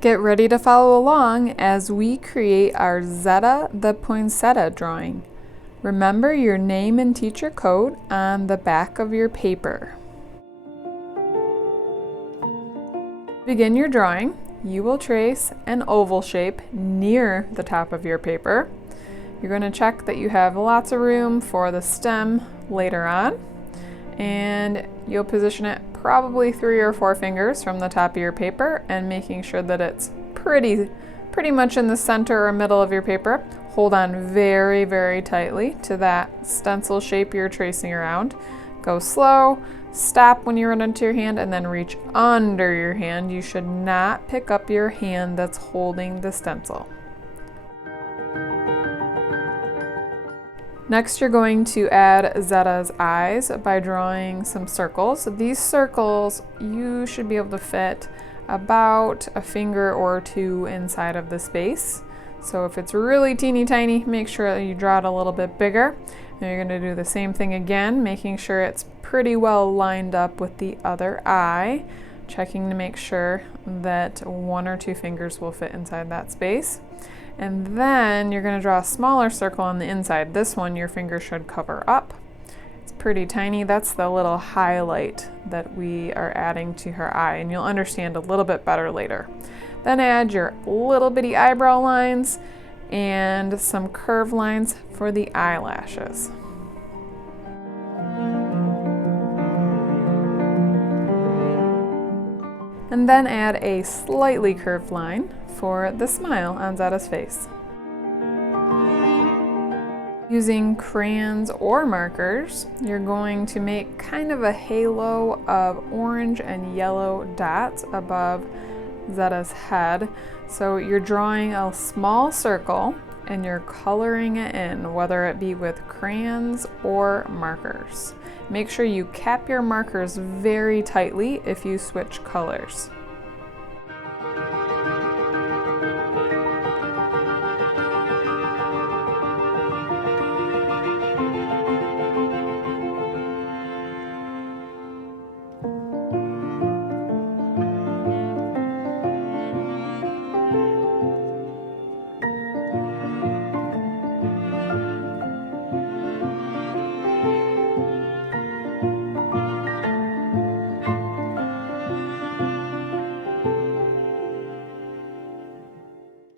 Get ready to follow along as we create our Zetta the Poinsettia drawing. Remember your name and teacher code on the back of your paper. To begin your drawing, you will trace an oval shape near the top of your paper. You're going to check that you have lots of room for the stem later on, and you'll position it probably 3 or 4 fingers from the top of your paper and making sure that it's pretty much in the center or middle of your paper. Hold on very, very tightly to that stencil shape you're tracing around. Go slow, stop when you run into your hand, and then reach under your hand. You should not pick up your hand that's holding the stencil. Next, you're going to add Zetta's eyes by drawing some circles. These circles, you should be able to fit about a finger or 2 inside of the space. So if it's really teeny tiny, make sure that you draw it a little bit bigger. And you're going to do the same thing again, making sure it's pretty well lined up with the other eye, checking to make sure that 1 or 2 fingers will fit inside that space. And then you're going to draw a smaller circle on the inside. This one your finger should cover up. It's pretty tiny. That's the little highlight that we are adding to her eye, and you'll understand a little bit better later. Then add your little bitty eyebrow lines and some curved lines for the eyelashes. And then add a slightly curved line for the smile on Zetta's face. Using crayons or markers, you're going to make kind of a halo of orange and yellow dots above Zetta's head. So you're drawing a small circle and you're coloring it in, whether it be with crayons or markers. Make sure you cap your markers very tightly if you switch colors.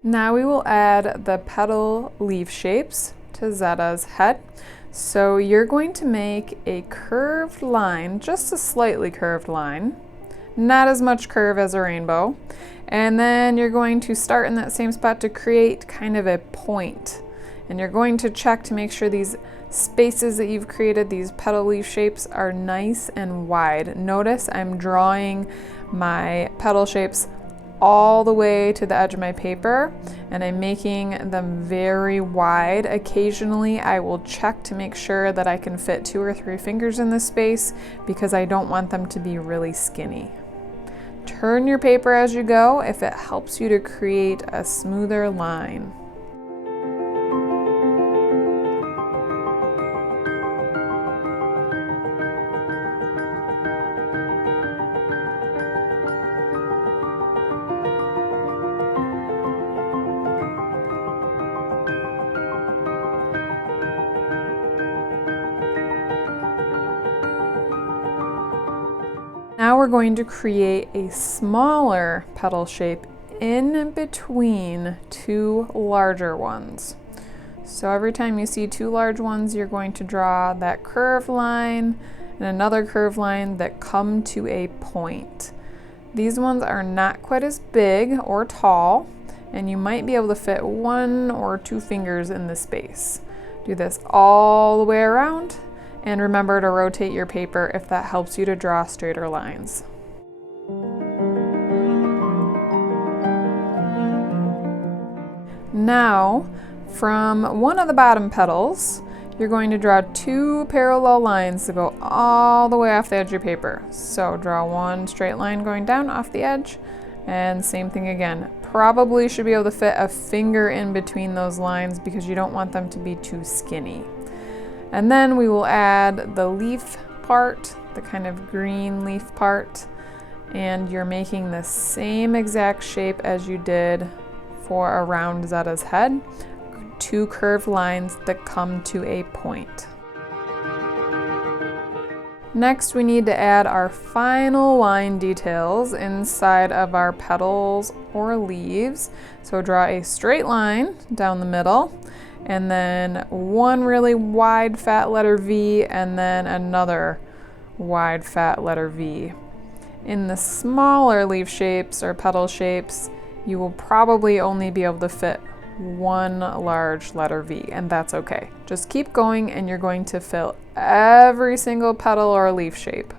Now we will add the petal leaf shapes to Zetta's head. So you're going to make a curved line, just a slightly curved line, not as much curve as a rainbow. And then you're going to start in that same spot to create kind of a point. And you're going to check to make sure these spaces that you've created, these petal leaf shapes, are nice and wide. Notice I'm drawing my petal shapes all the way to the edge of my paper, and I'm making them very wide. Occasionally I will check to make sure that I can fit 2 or 3 fingers in this space because I don't want them to be really skinny. Turn your paper as you go if it helps you to create a smoother line. Now we're going to create a smaller petal shape in between 2 larger ones. So every time you see 2 large ones, you're going to draw that curved line and another curved line that come to a point. These ones are not quite as big or tall, and you might be able to fit 1 or 2 fingers in the space. Do this all the way around. And remember to rotate your paper if that helps you to draw straighter lines. Now, from one of the bottom petals, you're going to draw 2 parallel lines to go all the way off the edge of your paper. So draw 1 straight line going down off the edge, and same thing again. Probably should be able to fit a finger in between those lines because you don't want them to be too skinny. And then we will add the leaf part, the kind of green leaf part, and you're making the same exact shape as you did for around Zetta's head. 2 curved lines that come to a point. Next, we need to add our final line details inside of our petals or leaves. So draw a straight line down the middle, and then one really wide fat letter V, and then another wide fat letter V. In the smaller leaf shapes or petal shapes, you will probably only be able to fit one large letter V, and that's okay. Just keep going and you're going to fill every single petal or leaf shape.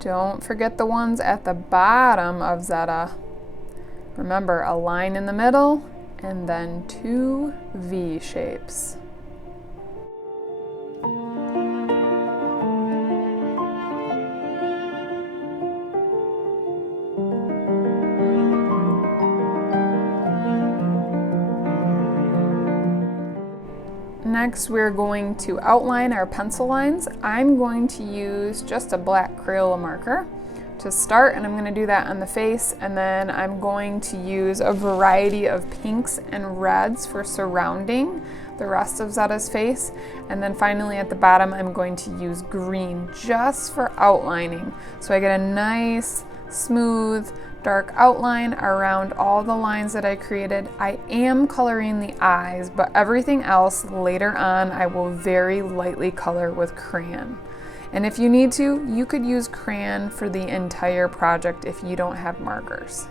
Don't forget the ones at the bottom of Zetta. Remember, a line in the middle and then 2 V shapes. Next, we're going to outline our pencil lines. I'm going to use just a black Crayola marker to start, and I'm going to do that on the face, and then I'm going to use a variety of pinks and reds for surrounding the rest of Zetta's face, and then finally at the bottom I'm going to use green just for outlining, so I get a nice smooth dark outline around all the lines that I created. I am coloring the eyes, but everything else later on I will very lightly color with crayon. And if you need to, you could use crayon for the entire project if you don't have markers.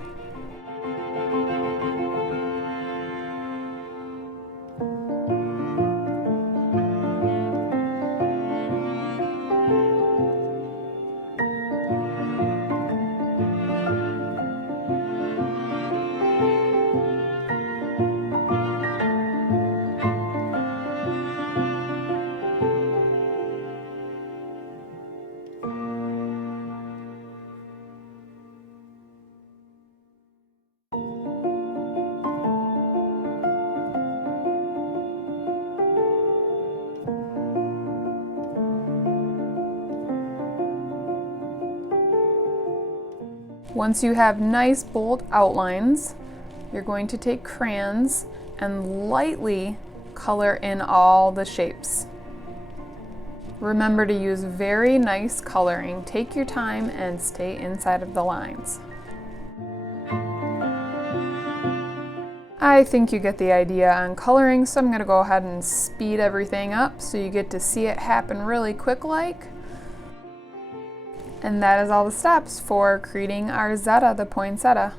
Once you have nice bold outlines, you're going to take crayons and lightly color in all the shapes. Remember to use very nice coloring. Take your time and stay inside of the lines. I think you get the idea on coloring, so I'm going to go ahead and speed everything up so you get to see it happen really quick-like. And that is all the steps for creating our Zetta the Poinsettia.